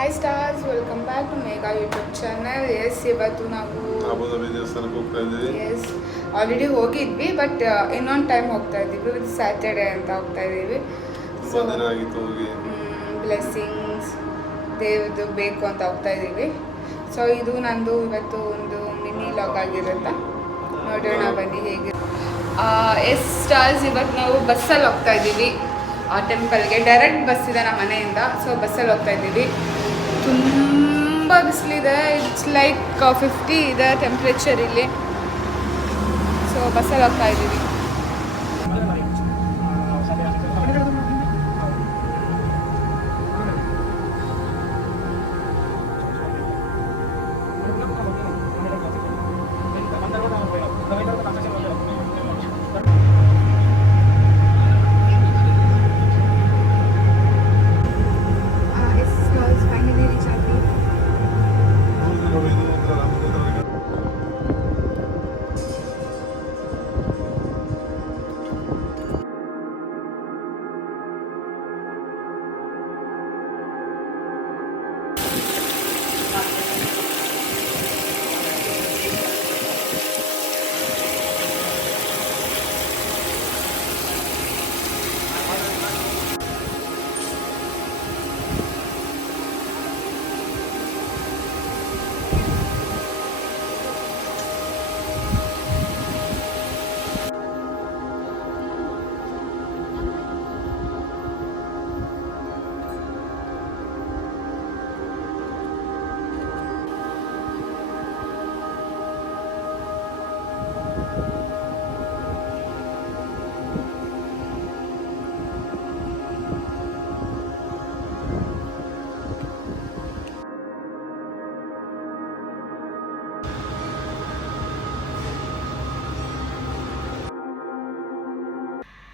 Hi stars, welcome back to Megha YouTube channel. Yes, ಇವತ್ತು ನಾವು Abu Dhabi ದೇವಸ್ಥಾನಕ್ಕೆ ಹೋಗ್ತಾ ಇದ್ದೀವಿ. ಎಸ್ ಆಲ್ರೆಡಿ ಹೋಗಿದ್ವಿ, ಬಟ್ ಇನ್ನೊಂದು ಟೈಮ್ ಹೋಗ್ತಾ ಇದ್ದೀವಿ. ವಿತ್ ಸ್ಯಾಟರ್ಡೆ ಅಂತ ಹೋಗ್ತಾ ಇದ್ದೀವಿ. ತುಂಬ ದಿನ ಆಗಿತ್ತು ಹೋಗಿ. ಬ್ಲೆಸ್ಸಿಂಗ್ಸ್ ದೇವ್ರದ್ದು ಬೇಕು ಅಂತ ಹೋಗ್ತಾ ಇದ್ದೀವಿ. ಸೊ ಇದು ನಂದು ಇವತ್ತು ಒಂದು ಮಿನಿ ಲಾಗ್ ಆಗಿರುತ್ತೆ. ನೋಡೋಣ ಬನ್ನಿ ಹೇಗೆ. ಎಸ್ ಸ್ಟಾರ್ಸ್, ಇವತ್ತು ನಾವು ಬಸ್ಸಲ್ಲಿ ಹೋಗ್ತಾ ಇದ್ದೀವಿ ಆ ಟೆಂಪಲ್ಗೆ. ಡೈರೆಕ್ಟ್ ಬಸ್ ಇದೆ ನಮ್ಮ ಮನೆಯಿಂದ. ಸೊ ಬಸ್ಸಲ್ಲಿ ಹೋಗ್ತಾ ಇದ್ದೀವಿ. ತುಂಬ ಬಿಸಿಲಿದೆ. ಇಟ್ಸ್ ಲೈಕ್ 50 ಇದೆ ಟೆಂಪ್ರೇಚರ್ ಇಲ್ಲಿ. ಸೊ ಬಸ್ಸಲ್ಲಿ ಹೋಗ್ತಾ ಇದ್ದೀವಿ.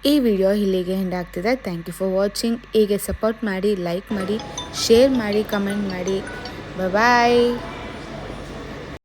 ಈ ವಿಡಿಯೋ ಇಲ್ಲಿಗೆ ಎಂಡ್ ಆಗ್ತಿದೆ. Thank you for watching. ಹೀಗೆ ಸಪೋರ್ಟ್ ಮಾಡಿ, ಲೈಕ್ ಮಾಡಿ, ಶೇರ್ ಮಾಡಿ, ಕಮೆಂಟ್ ಮಾಡಿ. ಬಾಯ್.